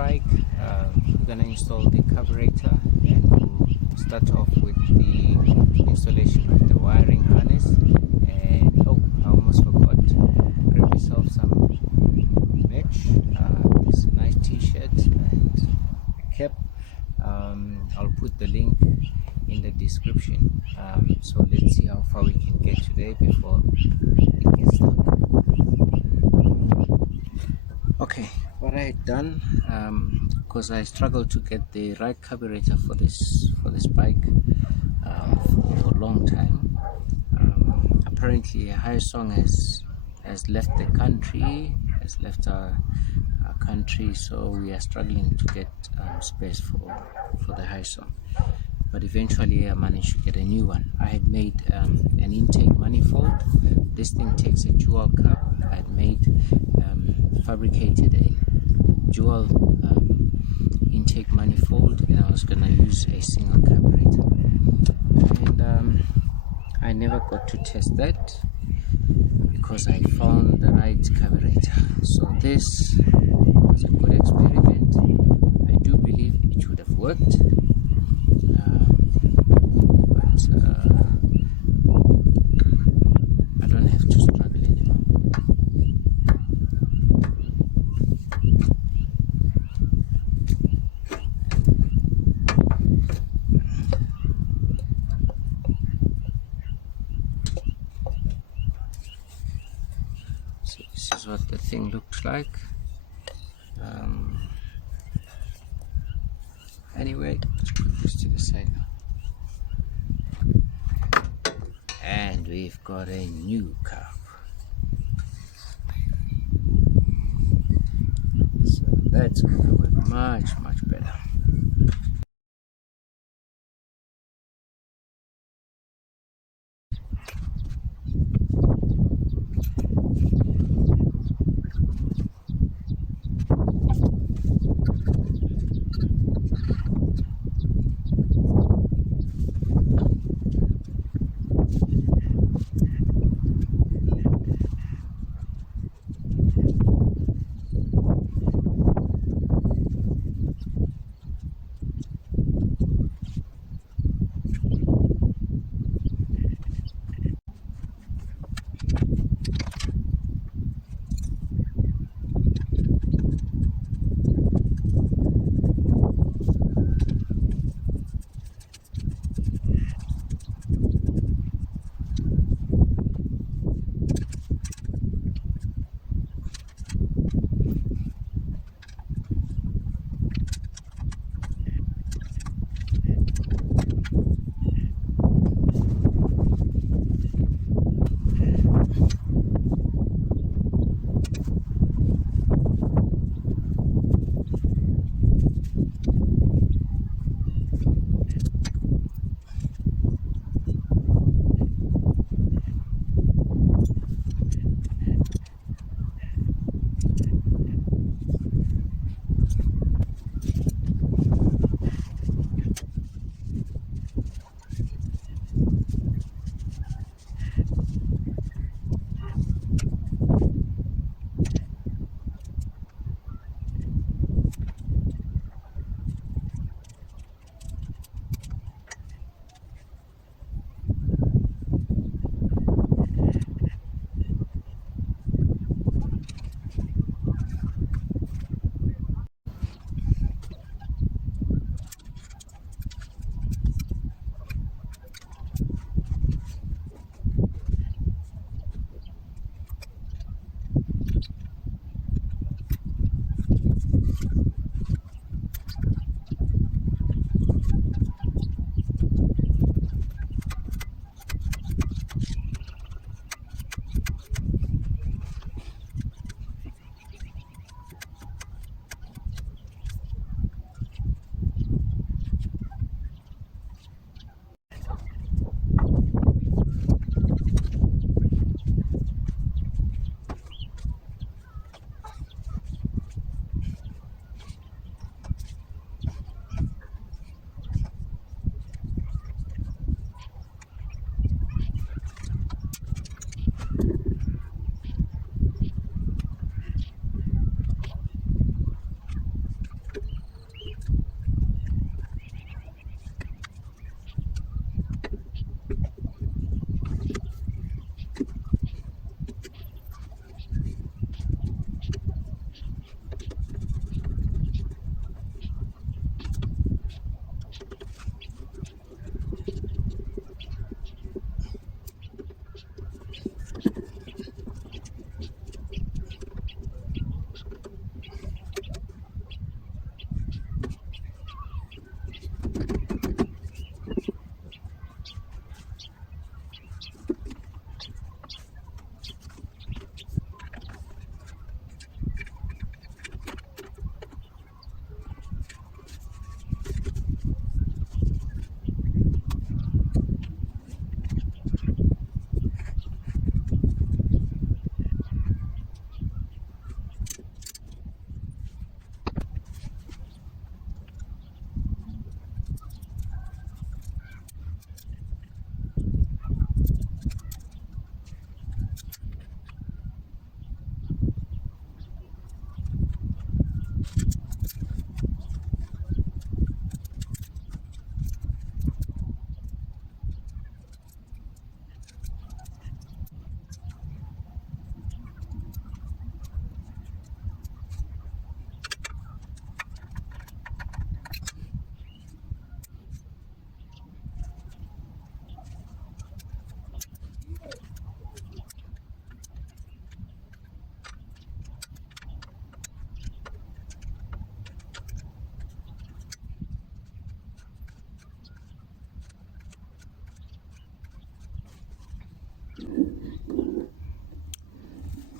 Trike. We're gonna install the carburetor, and we'll start off with the installation of the wiring harness. And oh, I almost forgot, grab yourself some merch. It's a nice t-shirt and a cap. I'll put the link in the description. So let's see how far we can get today before it gets stuck. Okay, what I had done, because I struggled to get the right carburetor for this bike for a long time. Apparently Hyosung has left the country, has left our country, so we are struggling to get space for the Hyosung. But eventually I managed to get a new one. I had made an intake manifold. This thing takes a dual cup. I had fabricated a dual intake manifold, and I was gonna use a single carburetor. And I never got to test that because I found the right carburetor. So this was a good experiment. I do believe it would have worked. I don't have to struggle anymore. So this is what the thing looks like. Anyway, let's put this to the side now. And we've got a new carb. So that's going to work much better.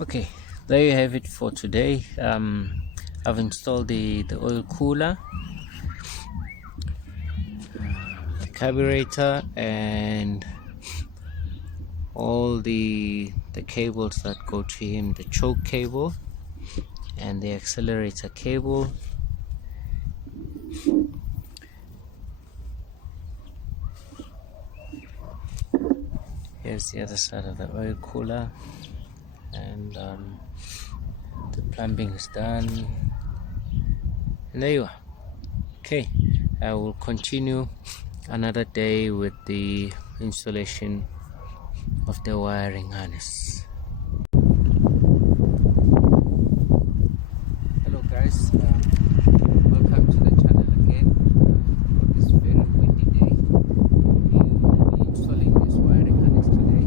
Okay, there you have it for today. I've installed the oil cooler, the carburetor, and all the cables that go to him, the choke cable and the accelerator cable. Here's the other side of the oil cooler, and the plumbing is done, and there you are. Okay, I will continue another day with the installation of the wiring harness. Hello guys, welcome to the channel again. On this very windy day, we will be installing this wiring harness today.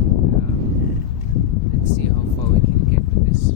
Let's see how far we can get with this.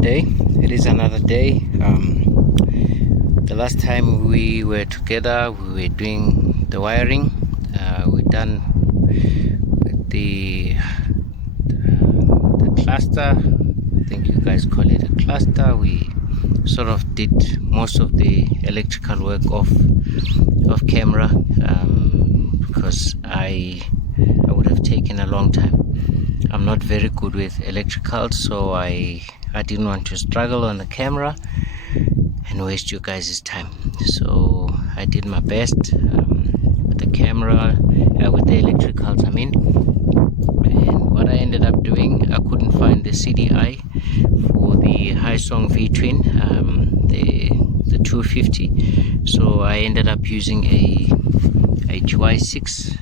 Day. It is another day. The last time we were together, we were doing the wiring. We're done with the cluster. I think you guys call it a cluster. We sort of did most of the electrical work off camera because I would have taken a long time. I'm not very good with electrical, so I I didn't want to struggle on the camera and waste you guys' time, so I did my best with the camera, with the electricals I mean. And what I ended up doing, I couldn't find the CDI for the Hyosung V-twin, the 250, so I ended up using a GY6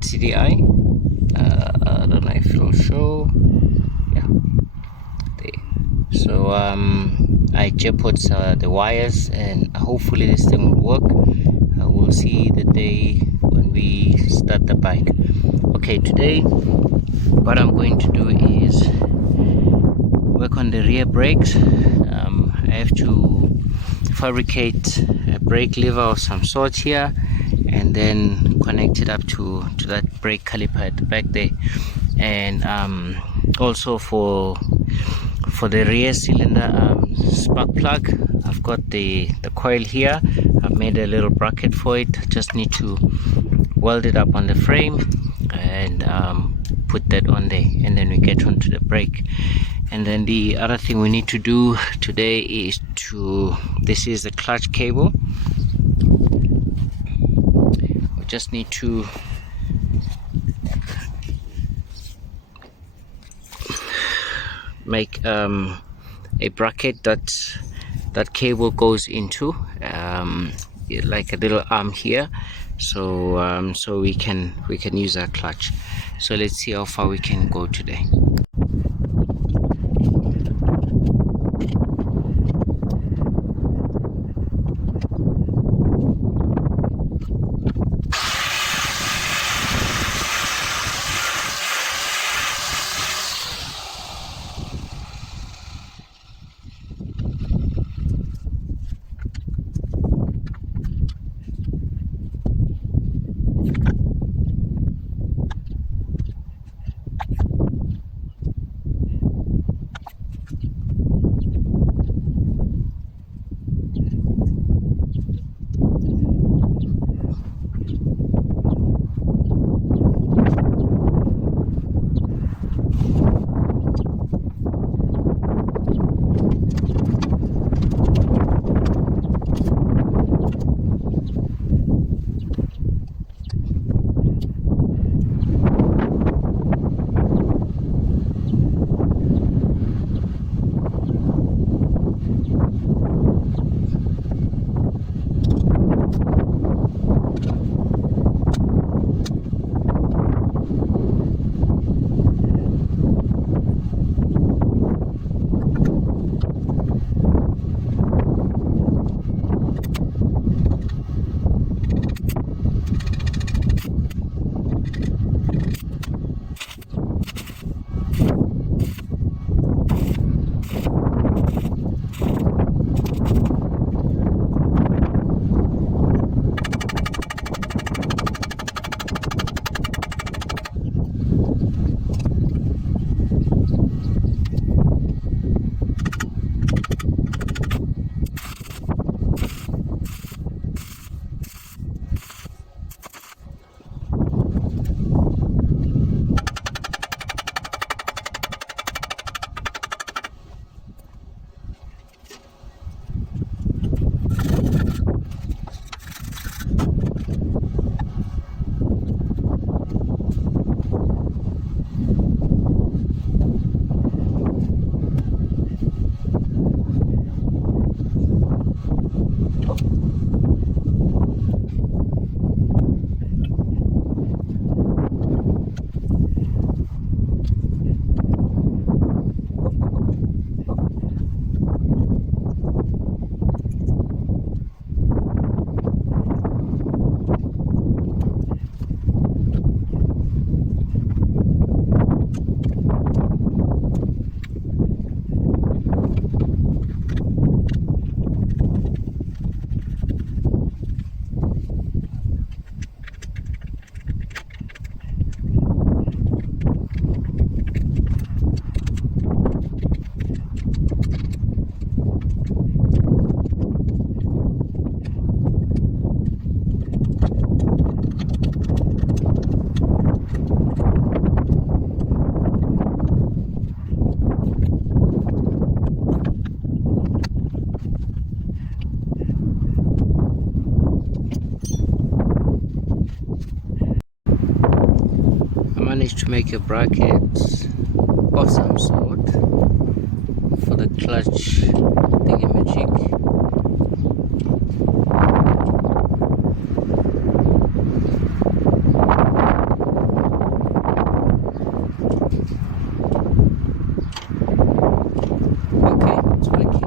CDI. I don't know if it'll show. Yeah, there. So I jeopardized the wires, and hopefully this thing will work. We'll see the day when we start the bike. Okay, today what I'm going to do is work on the rear brakes. I have to fabricate a brake lever of some sort here, and then connect it up to that brake caliper at the back there. And also for the rear cylinder spark plug, I've got the coil here. I've made a little bracket for it. Just need to weld it up on the frame and put that on there, and then we get onto the brake. And then the other thing we need to do today is this is the clutch cable. We just need to make a bracket that cable goes into, like a little arm here, so so we can use our clutch. So let's see how far we can go today. make a bracket of some sort for the clutch thingamajig. Okay, it's working.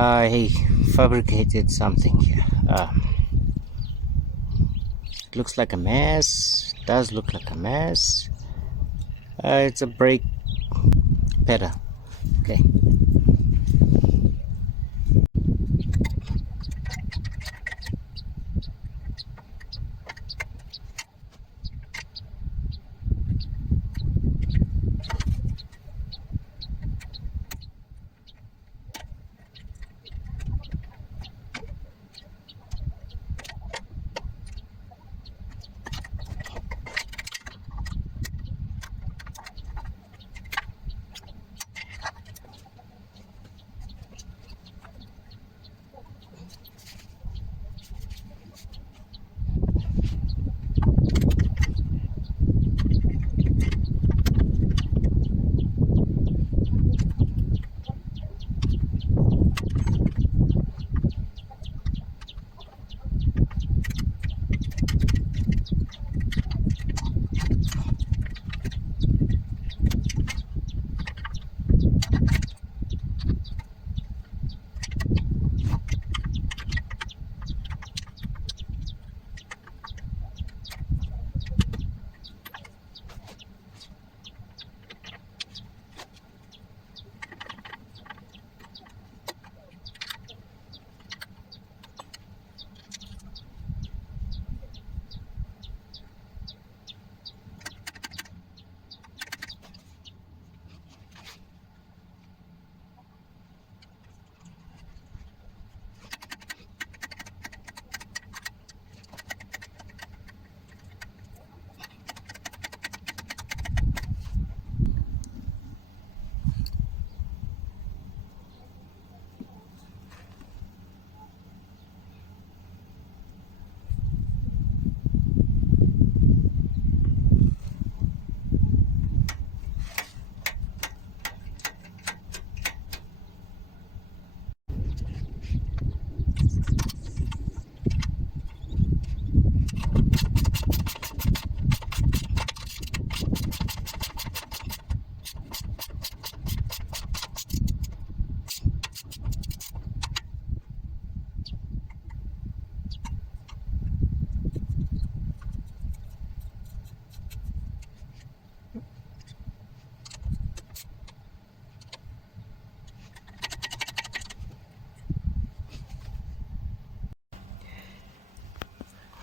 I fabricated something here. It looks like a mess. It does look like a mess. It's a brake pedal. Okay.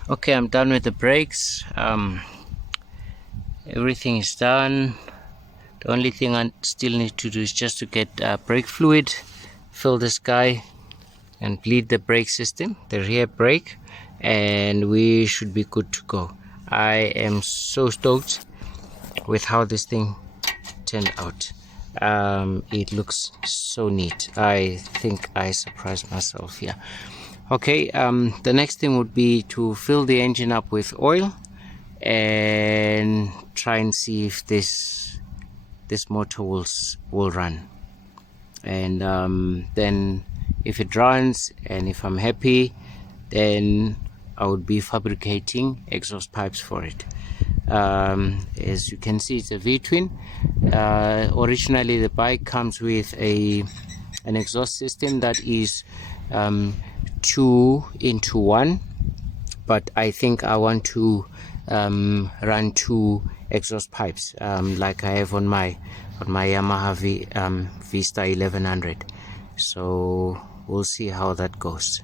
Okay, I'm done with the brakes. Everything is done. The only thing I still need to do is just to get brake fluid, fill this guy, and bleed the brake system, the rear brake, and we should be good to go. I am so stoked with how this thing turned out. It looks so neat. I think I surprised myself here. Okay, the next thing would be to fill the engine up with oil and try and see if this motor will run, and then if it runs and if I'm happy, then I would be fabricating exhaust pipes for it. As you can see, it's a V-twin. Originally the bike comes with an exhaust system that is 2-in-1, but I think I want to run 2 exhaust pipes, like I have on my Yamaha Vista 1100. So we'll see how that goes.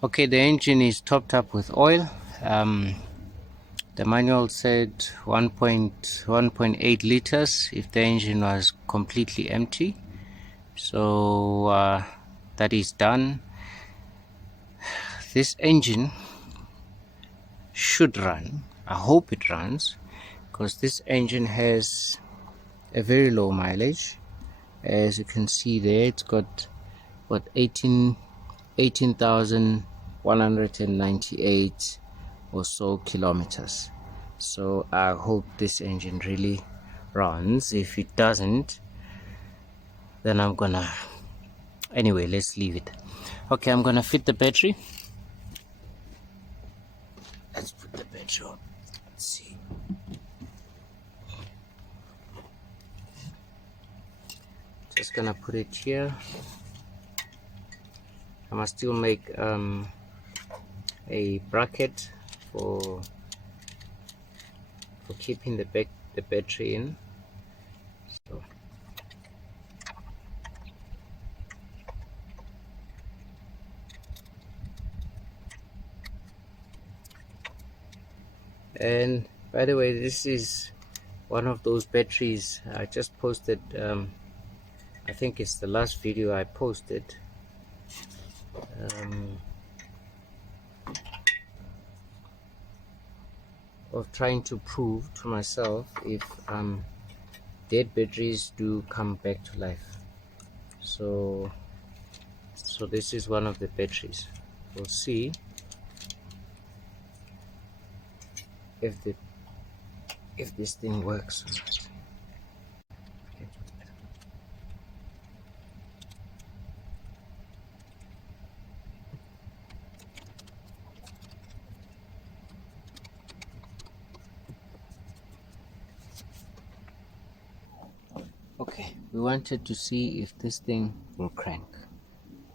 Okay, the engine is topped up with oil. The manual said 1.8 liters if the engine was completely empty. So that is done. This engine should run. I hope it runs, because this engine has a very low mileage. As you can see there, it's got what 18,198 or so kilometers. So I hope this engine really runs. If it doesn't, then I'm gonna, anyway, let's leave it. Okay, I'm gonna fit the battery. Let's put the battery on. Let's see. Just gonna put it here. I must still make a bracket for keeping the battery in. So and by the way, this is one of those batteries I just posted. I think it's the last video I posted. Of trying to prove to myself if dead batteries do come back to life. So this is one of the batteries. We'll see if this thing works or not. Okay, we wanted to see if this thing will crank.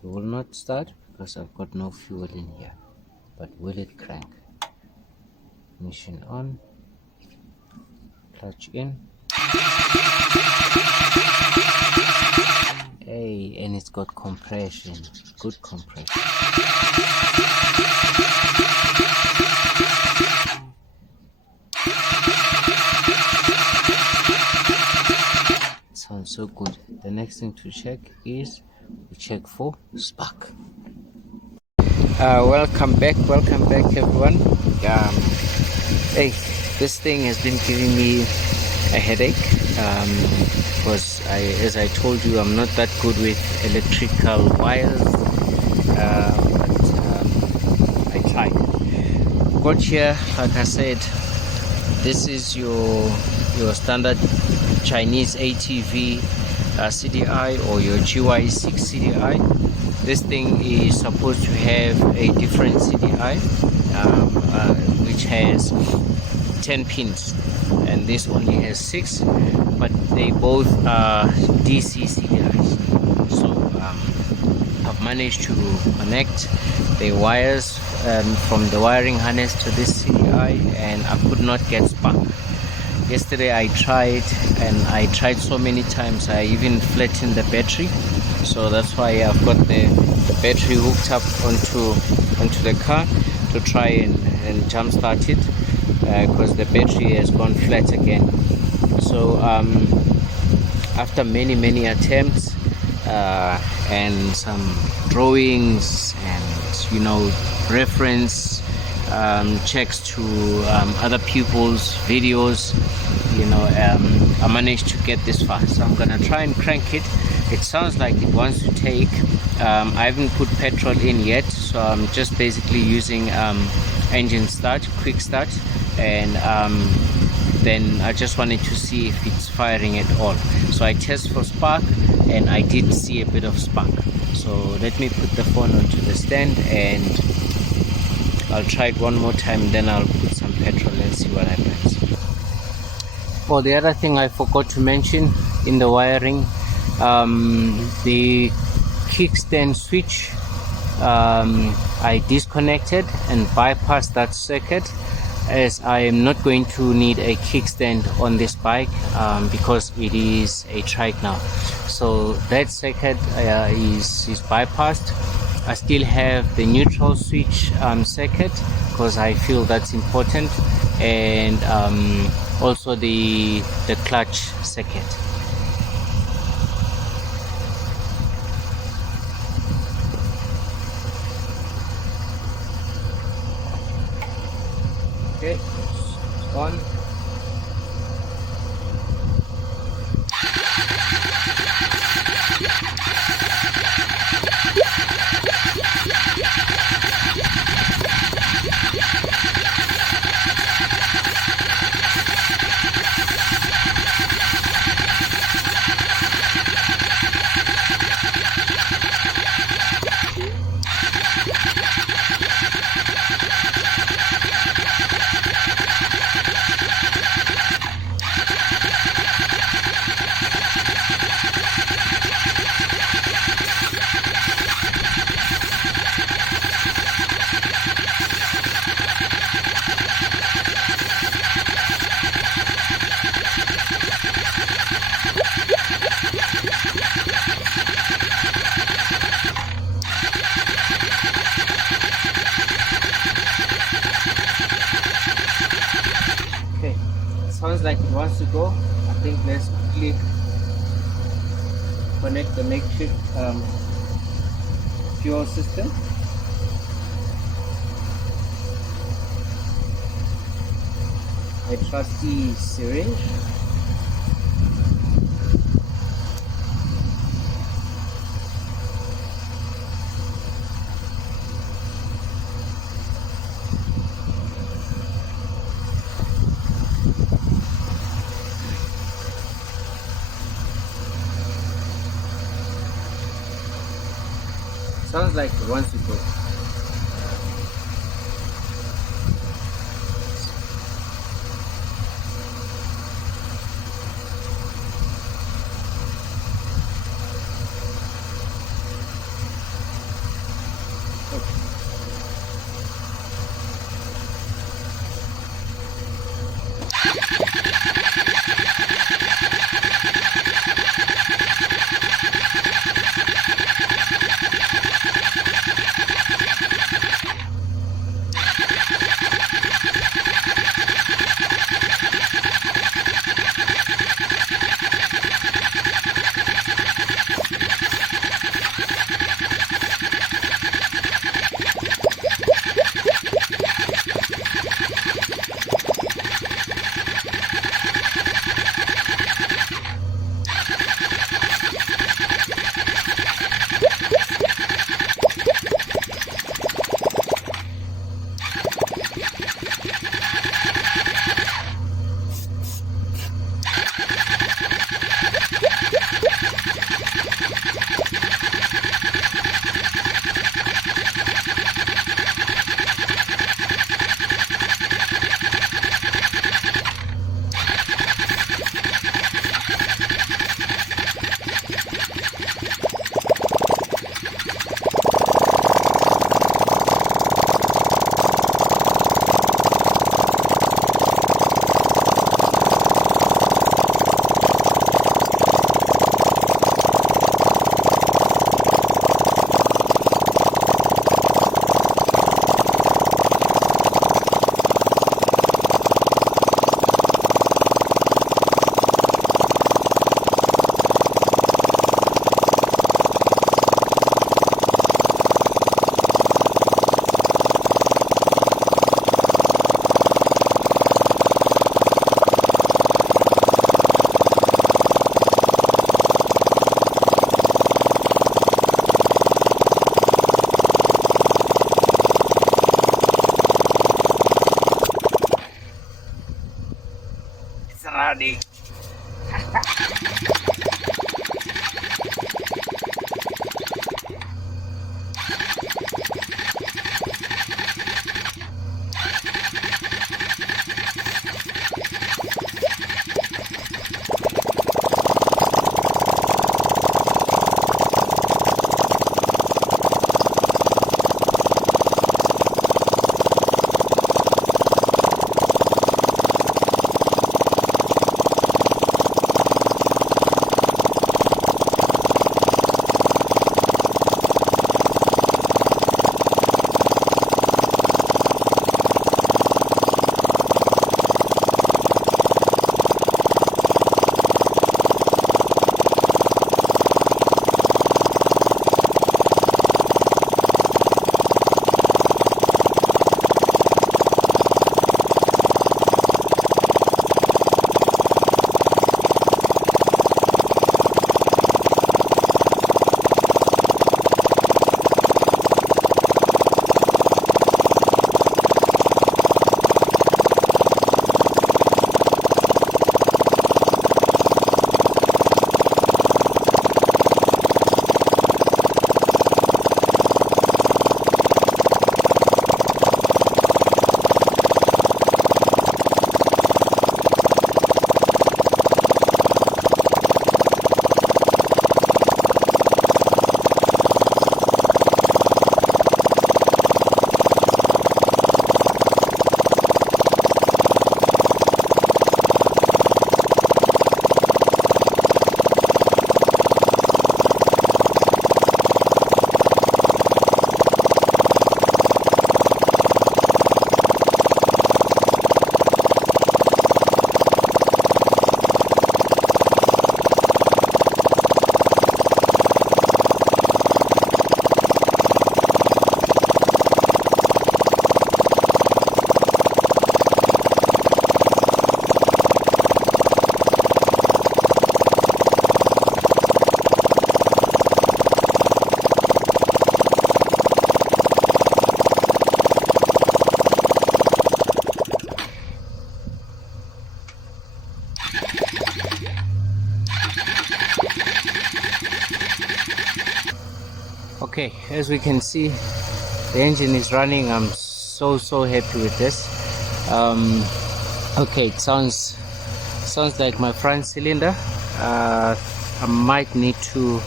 It will not start because I've got no fuel in here, but will it crank? Ignition on, clutch in. Hey, and it's got compression, good compression. Sounds so good. The next thing to check is we check for spark. Welcome back everyone. Hey, this thing has been giving me a headache because as I told you, I'm not that good with electrical wires, but got here, like I said, this is your standard Chinese ATV CDI or your GY6 CDI. This thing is supposed to have a different CDI which has 10 pins, and this only has 6, but they both are DC CDIs. So I've managed to connect the wires from the wiring harness to this CDI, and I could not get spark. Yesterday I tried so many times, I even flattened the battery, so that's why I've got the battery hooked up onto the car to try and jump start it, because the battery has gone flat again. So after many attempts and some drawings and reference checks to other people's videos, I managed to get this far. So I'm gonna try and crank it. It sounds like it wants to take. I haven't put petrol in yet, so I'm just basically using engine start, quick start, and then I just wanted to see if it's firing at all. So I test for spark, and I did see a bit of spark. So let me put the phone onto the stand and I'll try it one more time, then I'll put some petrol and see what happens. Oh, the other thing I forgot to mention in the wiring, the kickstand switch, I disconnected and bypassed that circuit, as I am not going to need a kickstand on this bike because it is a trike now. So that circuit is bypassed. I still have the neutral switch circuit because I feel that's important, and also the clutch circuit. Okay, it's on. Sounds like it wants to go. I think let's quickly connect the makeshift fuel system. A trusty syringe. Sounds like it wants to go. running. Okay, as we can see, the engine is running. I'm so happy with this. Okay, it sounds like my front cylinder. I might need to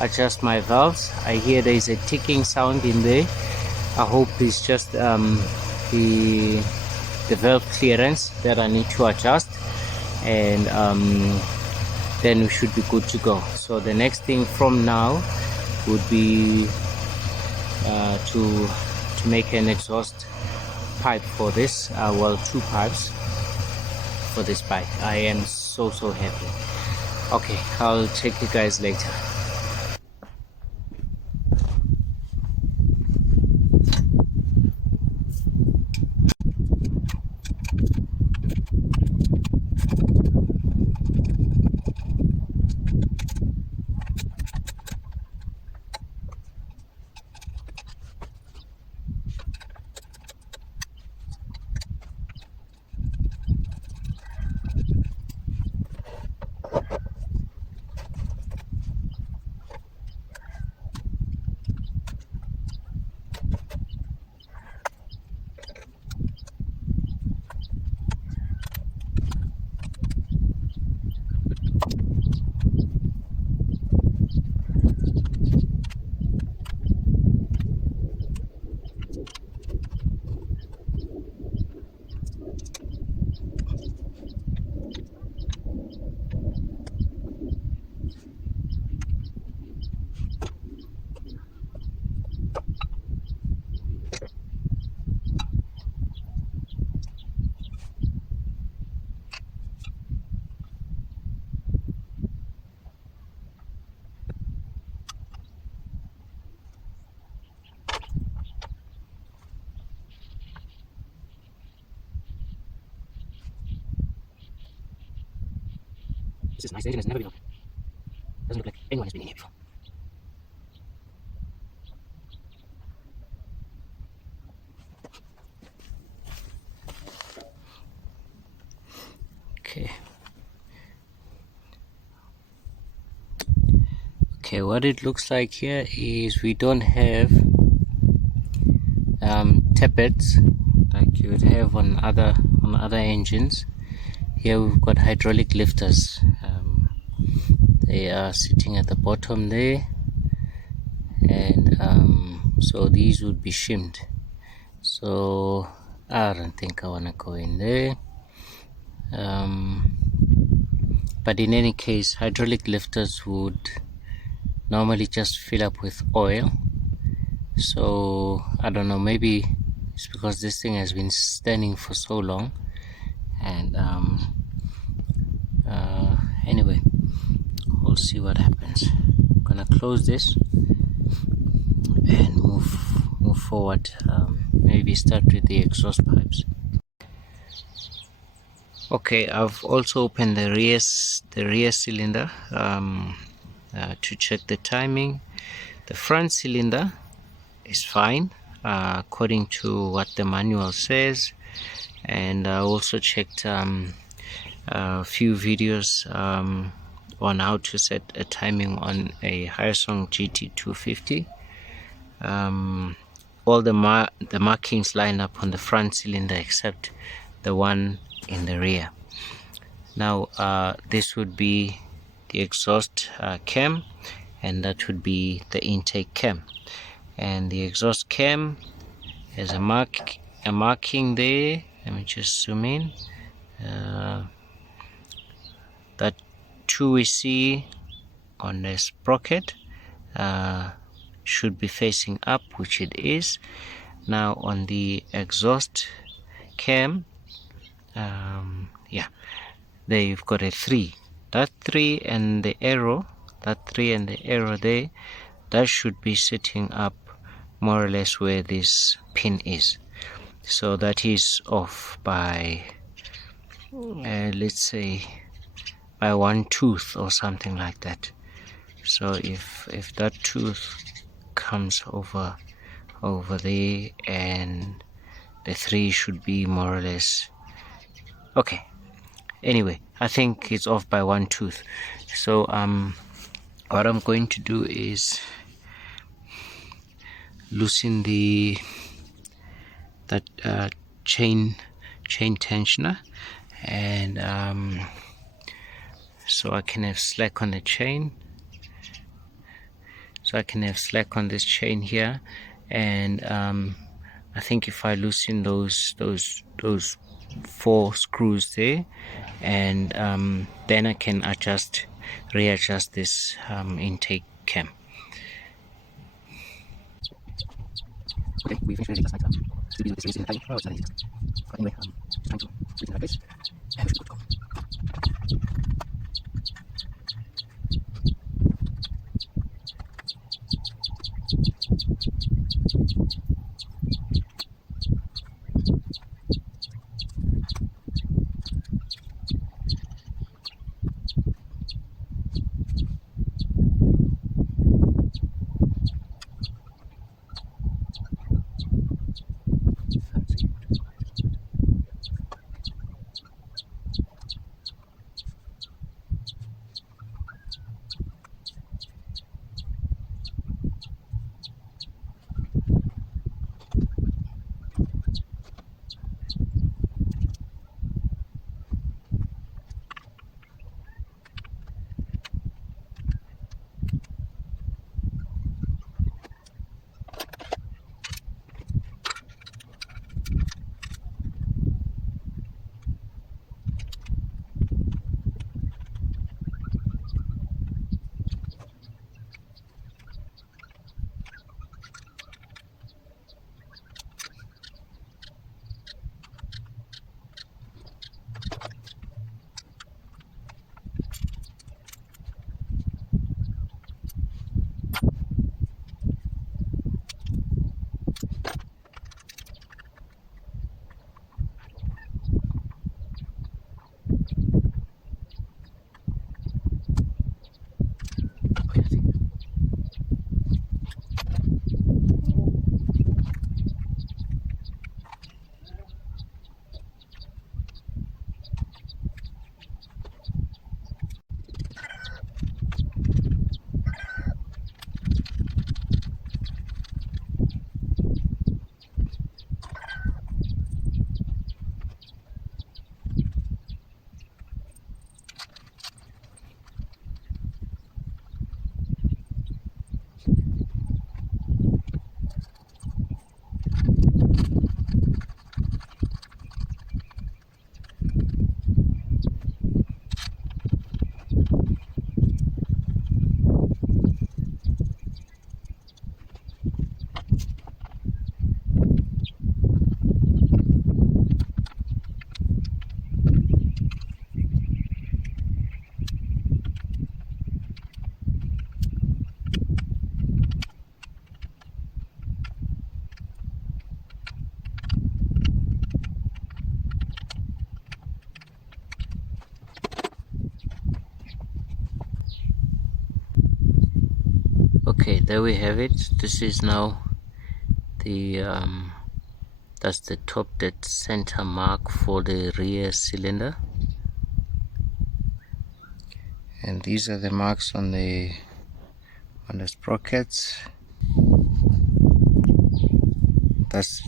adjust my valves. I hear there is a ticking sound in there. I hope it's just the valve clearance that I need to adjust, and then we should be good to go. So the next thing from now would be to make an exhaust pipe for this, well, 2 pipes for this bike. I am so happy. Okay, I'll check you guys later. This is nice. Engine has never been open. Doesn't look like anyone has been in here before. Okay. Okay, what it looks like here is we don't have tappets like you would have on other engines. Here we've got hydraulic lifters. They are sitting at the bottom there, and so these would be shimmed. So I don't think I want to go in there. But in any case, hydraulic lifters would normally just fill up with oil. So I don't know, maybe it's because this thing has been standing for so long. And anyway, we'll see what happens. I'm gonna close this and move forward. Maybe start with the exhaust pipes. Okay, I've also opened the rear cylinder to check the timing. The front cylinder is fine according to what the manual says, and I also checked a few videos on how to set a timing on a Hyosung GT250. All the markings line up on the front cylinder except the one in the rear. Now this would be the exhaust cam, and that would be the intake cam, and the exhaust cam has a marking there. Let me just zoom in. That 2 we see on the sprocket should be facing up, which it is. Now on the exhaust cam, yeah, there you've got a 3. That 3 and the arrow, there, that should be sitting up more or less where this pin is. So that is off by let's say by 1 tooth or something like that. So if that tooth comes over there, and the 3 should be more or less okay. Anyway, I think it's off by 1 tooth. So what I'm going to do is loosen that chain tensioner, and so I can have slack on the chain. So I can have slack on this chain here, and I think if I loosen those 4 screws there, and then I can readjust this intake cam. Okay, we finished raising last night. Still busy with this raising and timing. Oh, it's not easy. But anyway, just trying to put it in that place, and we should go. Okay, there we have it. This is now the that's the top dead center mark for the rear cylinder, and these are the marks on the sprockets. That's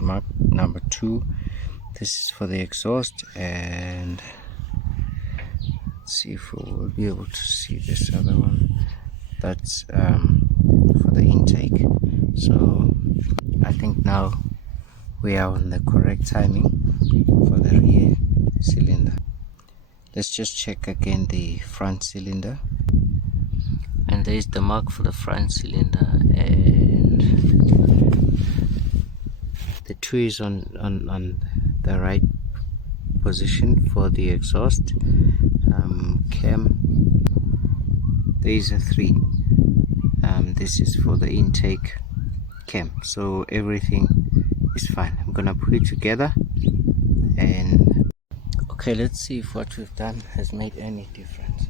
mark number 2. This is for the exhaust, and let's see if we will be able to see this other one. That's for the intake. So I think now we are on the correct timing for the rear cylinder. Let's just check again the front cylinder, and there is the mark for the front cylinder, and the 2 is on the right position for the exhaust. Cam, there is a 3. This is for the intake cam, so everything is fine. I'm gonna put it together, and okay, let's see if what we've done has made any difference.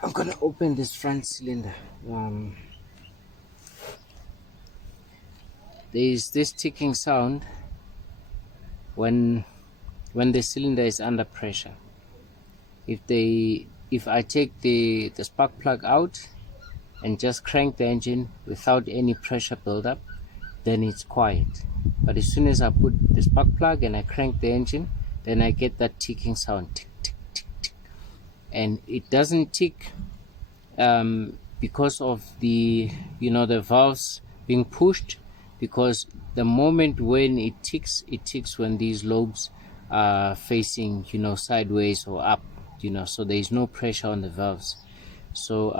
I'm gonna open this front cylinder. There's this ticking sound when the cylinder is under pressure. If I take the spark plug out and just crank the engine without any pressure buildup, then it's quiet. But as soon as I put the spark plug and I crank the engine, then I get that ticking sound, tick tick tick tick, and it doesn't tick because of the the valves being pushed, because the moment when it ticks when these lobes are facing sideways or up, so there is no pressure on the valves. So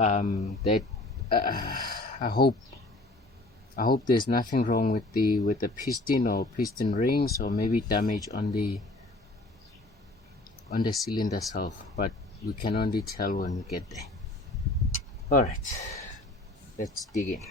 that I hope there's nothing wrong with the piston or piston rings, or maybe damage on the cylinder itself, but we can only tell when we get there. All right, let's dig in.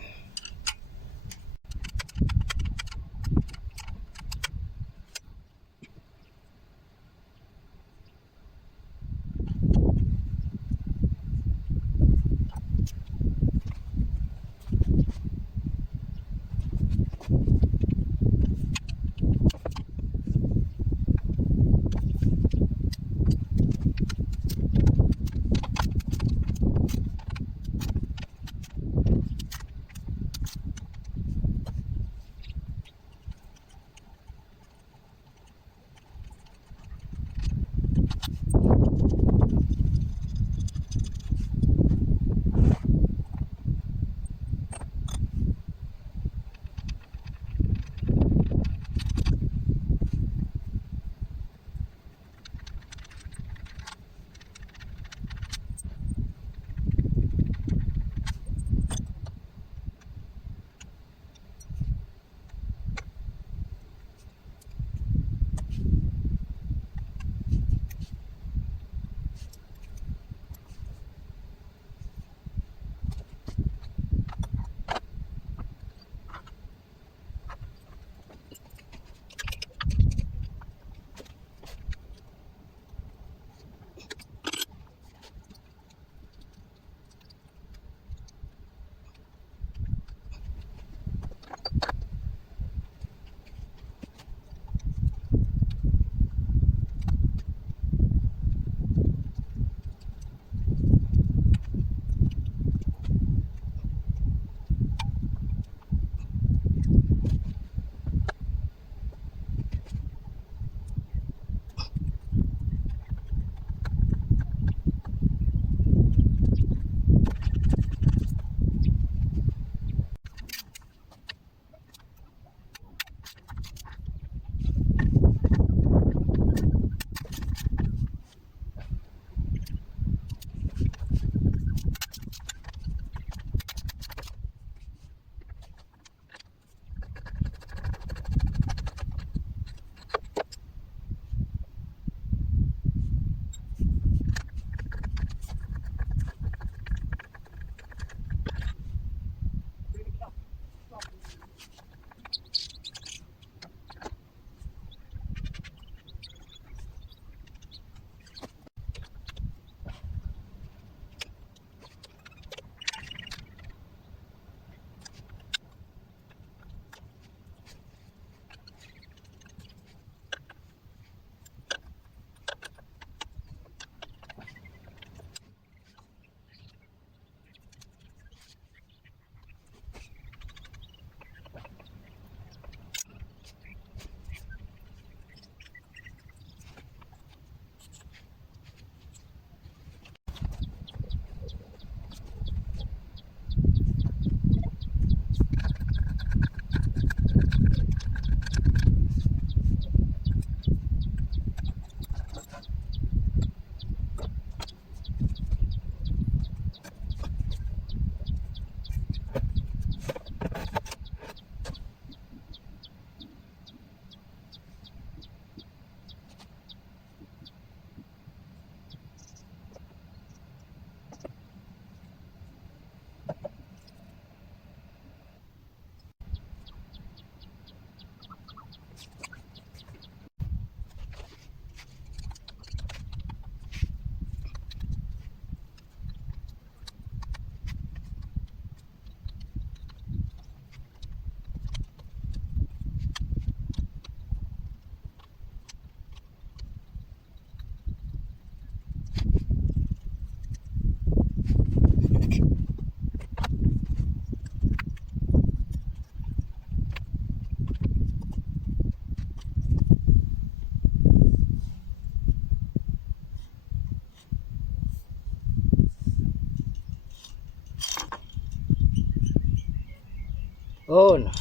Oh no,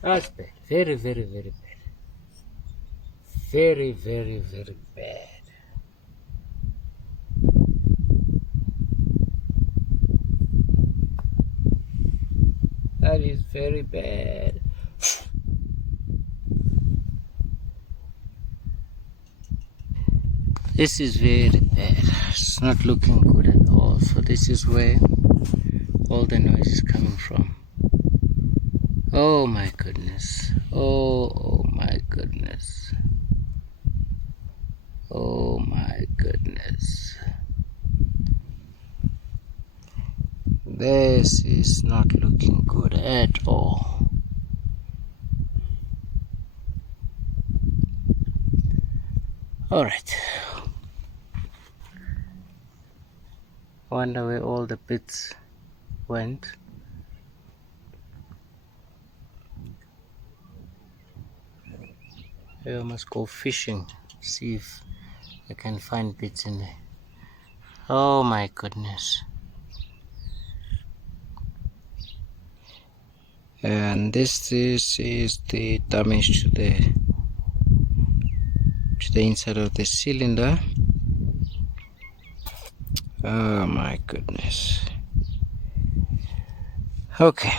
that's bad. Very, very, very bad. Very, very, very bad. That is very bad. This is very bad. It's not looking good at all. So this is where all the noise is coming from. Oh my goodness. Oh my goodness. Oh my goodness. This is not looking good at all. Alright. Wonder where all the bits went. I must go fishing, see if I can find bits in there. Oh my goodness. And this is the damage to the inside of the cylinder. Oh my goodness. Okay.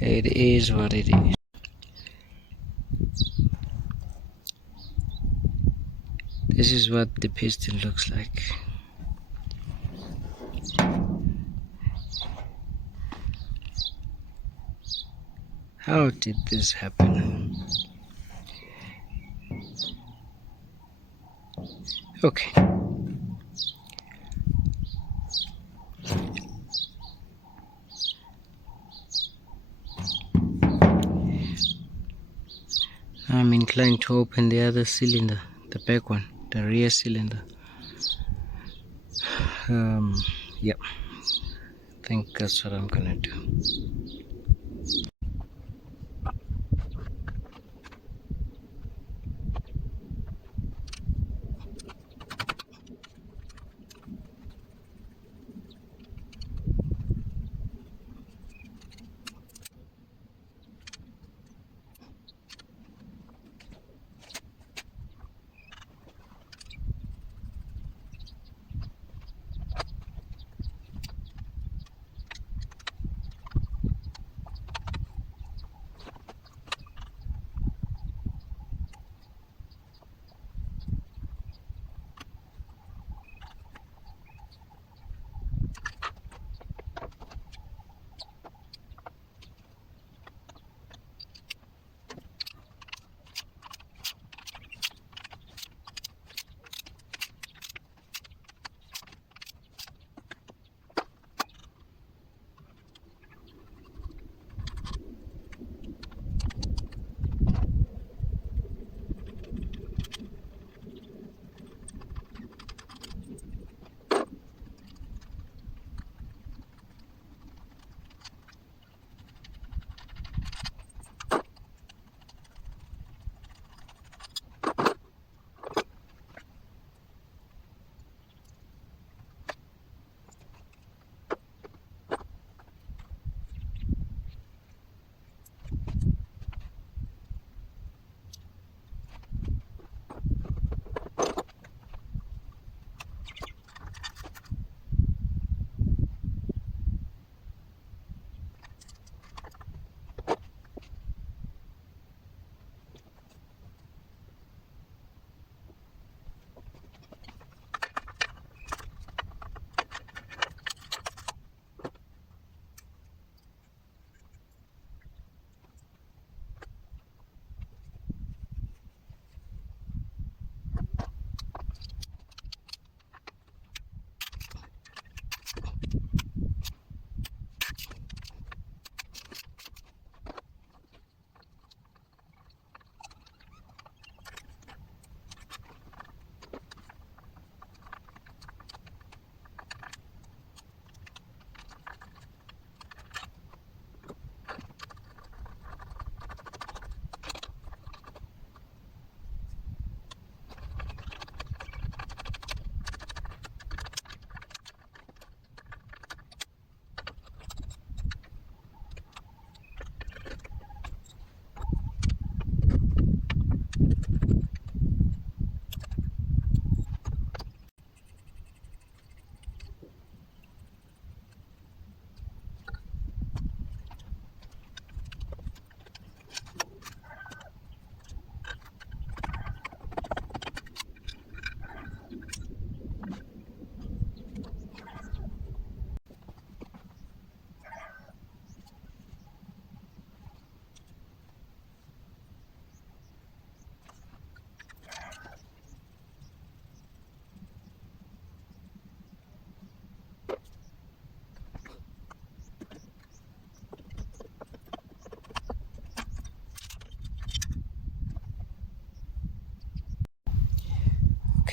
It is what it is. This is what the piston looks like. How did this happen? Okay. I'm inclined to open the other cylinder, the back one, the rear cylinder. Yep. I think that's what I'm gonna do.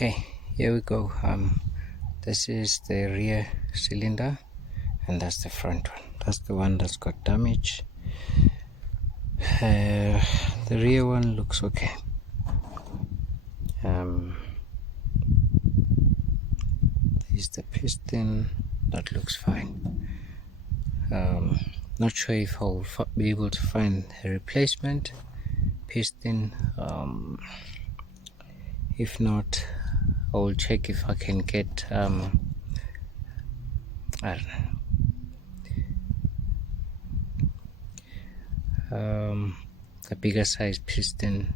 Okay, here we go. This is the rear cylinder, and that's the front one. That's the one that's got damage. The rear one looks okay. This is the piston. That looks fine. Not sure if I'll be able to find a replacement piston. If not, I will check if I can get I don't know, a bigger size piston,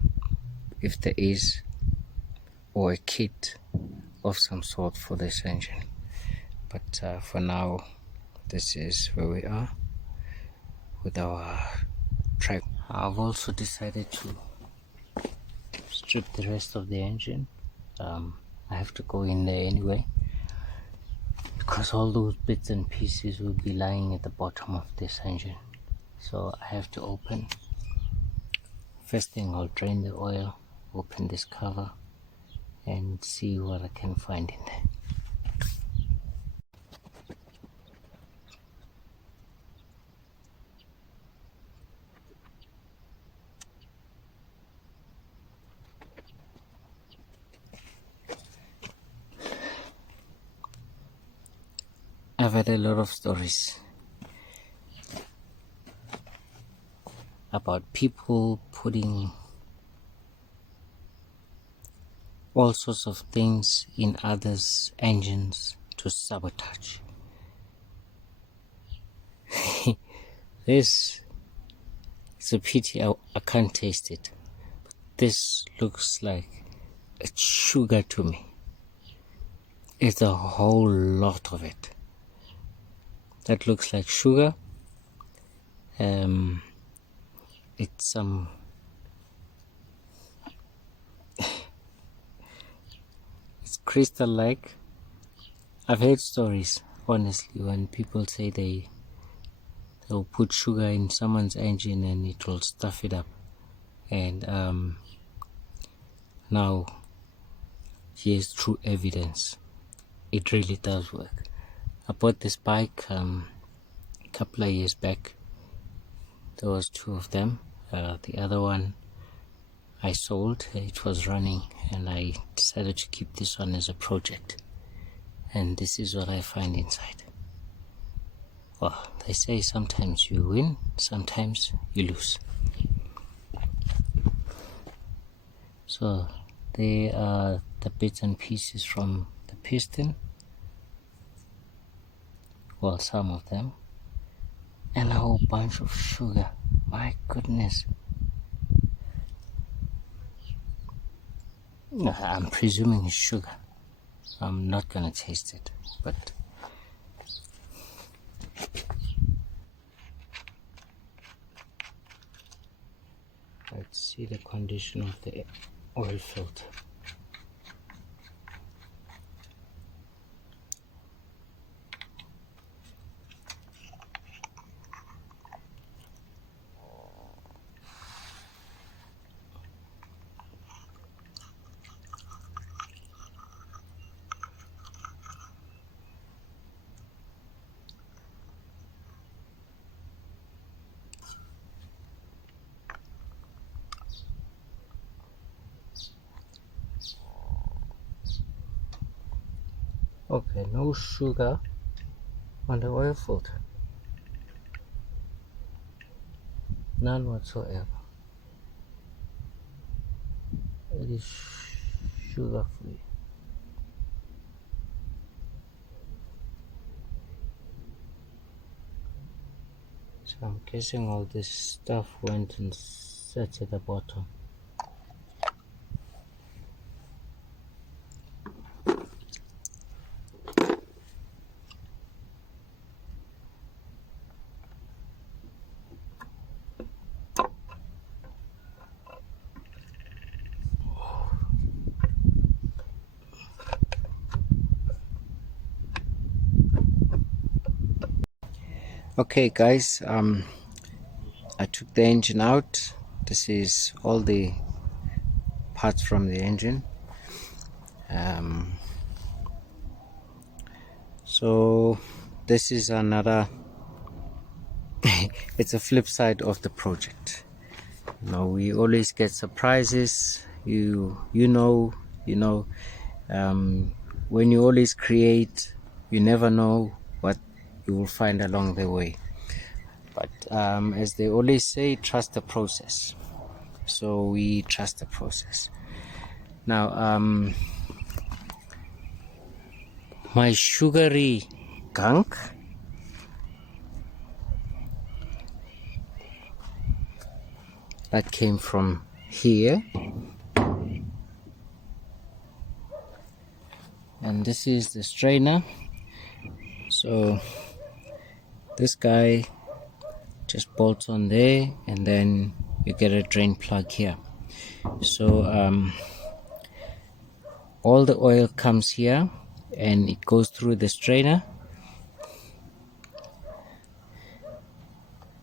if there is, or a kit of some sort for this engine. But for now, this is where we are with our Trike. I've also decided to strip the rest of the engine. I have to go in there anyway, because all those bits and pieces will be lying at the bottom of this engine. So I have to open. First thing, I'll drain the oil, open this cover, and see what I can find in there. I've had a lot of stories about people putting all sorts of things in others' engines to sabotage. This is a pity I can't taste it. But this looks like it's sugar to me. It's a whole lot of it. That looks like sugar. It's some it's crystal like. I've heard stories, honestly, when people say they'll put sugar in someone's engine and it will stuff it up. And now here's true evidence. It really does work. I bought this bike a couple of years back. There was two of them. The other one I sold. It was running, and I decided to keep this one as a project. And this is what I find inside. Well, they say sometimes you win, sometimes you lose. So they are the bits and pieces from the piston. Well, some of them. And a whole bunch of sugar. My goodness. I'm presuming it's sugar. I'm not gonna taste it, but let's see the condition of the oil filter. Okay, no sugar on the oil filter. None whatsoever. It is sugar free. So I'm guessing all this stuff went and sat at the bottom. Okay guys, I took the engine out. This is all the parts from the engine. So this is another it's a flip side of the project. We always get surprises. When you always create, you never know what you will find along the way. But as they always say, trust the process. So we trust the process. Now, my sugary gunk that came from here, and this is the strainer. So this guy just bolts on there, and then you get a drain plug here. So all the oil comes here and it goes through the strainer.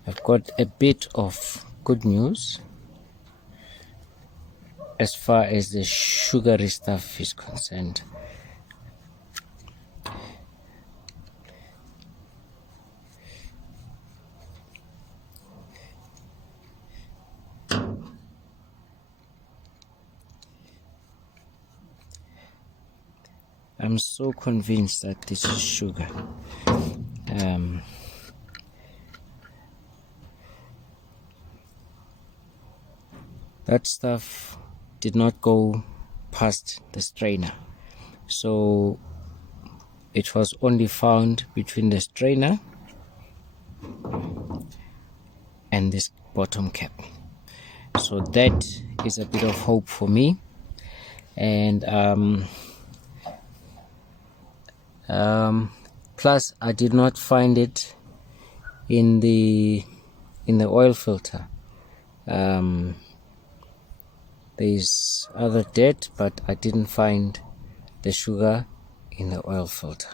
I've got a bit of good news as far as the sugary stuff is concerned. I'm so convinced that this is sugar. That stuff did not go past the strainer, so it was only found between the strainer and this bottom cap. So that is a bit of hope for me. And plus I did not find it in the oil filter. There's other dirt, but I didn't find the sugar in the oil filter,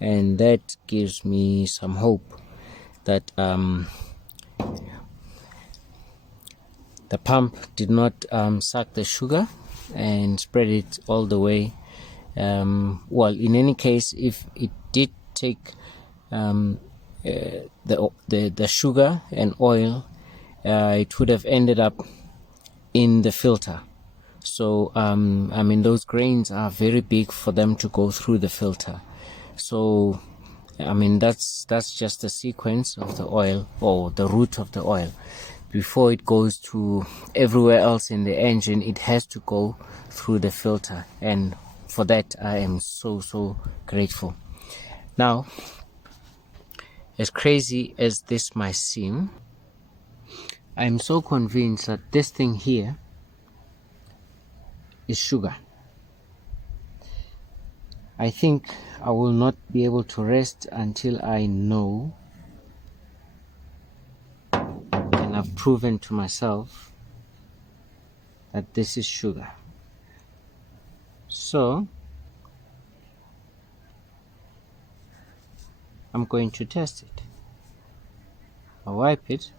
and that gives me some hope that the pump did not suck the sugar and spread it all the way. Well, in any case, if it did take the sugar and oil, it would have ended up in the filter. So I mean, those grains are very big for them to go through the filter. So I mean, that's just the sequence of the oil, or the route of the oil. Before it goes to everywhere else in the engine, it has to go through the filter, and for that I am so grateful. Now, as crazy as this might seem, I'm so convinced that this thing here is sugar. I think I will not be able to rest until I know and I've proven to myself that this is sugar. So I'm going to test it. I'll wipe it.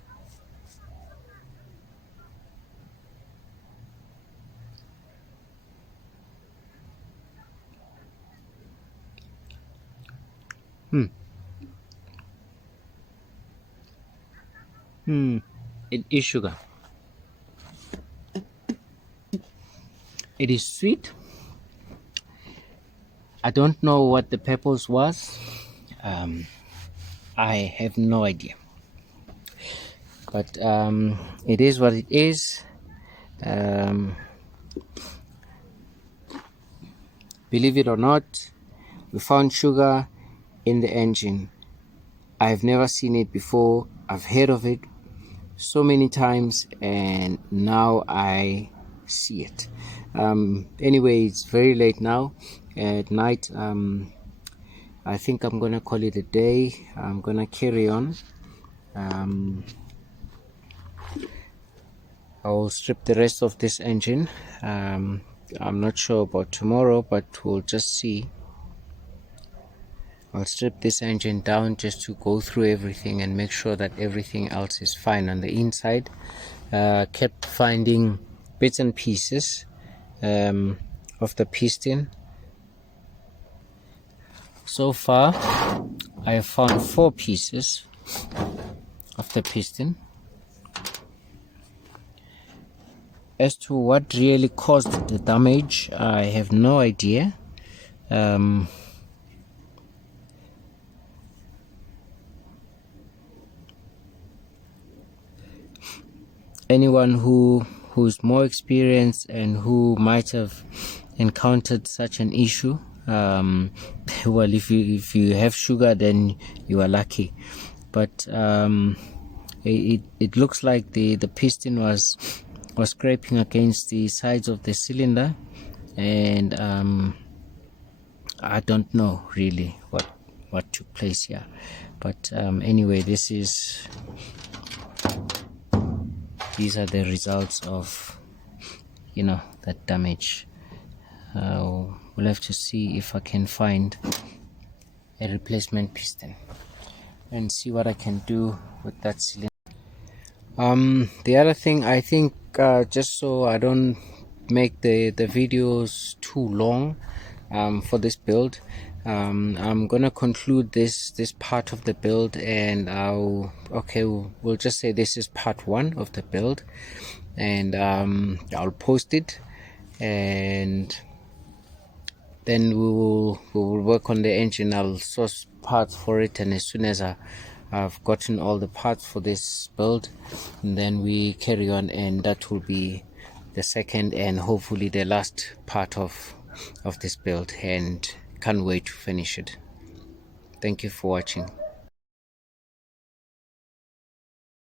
It is sugar. It is sweet. I don't know what the purpose was. I have no idea. But it is what it is. Believe it or not, we found sugar in the engine. I've never seen it before. I've heard of it so many times, and now I see it. Anyway, it's very late now at night. I think I'm gonna call it a day. I'm gonna carry on. I'll strip the rest of this engine. I'm not sure about tomorrow, but we'll just see. I'll strip this engine down just to go through everything and make sure that everything else is fine on the inside. Kept finding bits and pieces of the piston. So far I have found 4 pieces of the piston. As to what really caused the damage, I have no idea. Anyone who's more experienced and who might have encountered such an issue, well, if you have sugar, then you are lucky. But it looks like the piston was scraping against the sides of the cylinder, and I don't know really what took place here. But anyway, these are the results of that damage. We'll have to see if I can find a replacement piston and see what I can do with that cylinder. The other thing, I think, just so I don't make the videos too long for this build, I'm gonna conclude this part of the build, and we'll just say this is part 1 of the build, and I'll post it, and then we will work on the engine. I'll source parts for it, and as soon as I've gotten all the parts for this build, and then we carry on, and that will be the second and hopefully the last part of this build, and can't wait to finish it. Thank you for watching.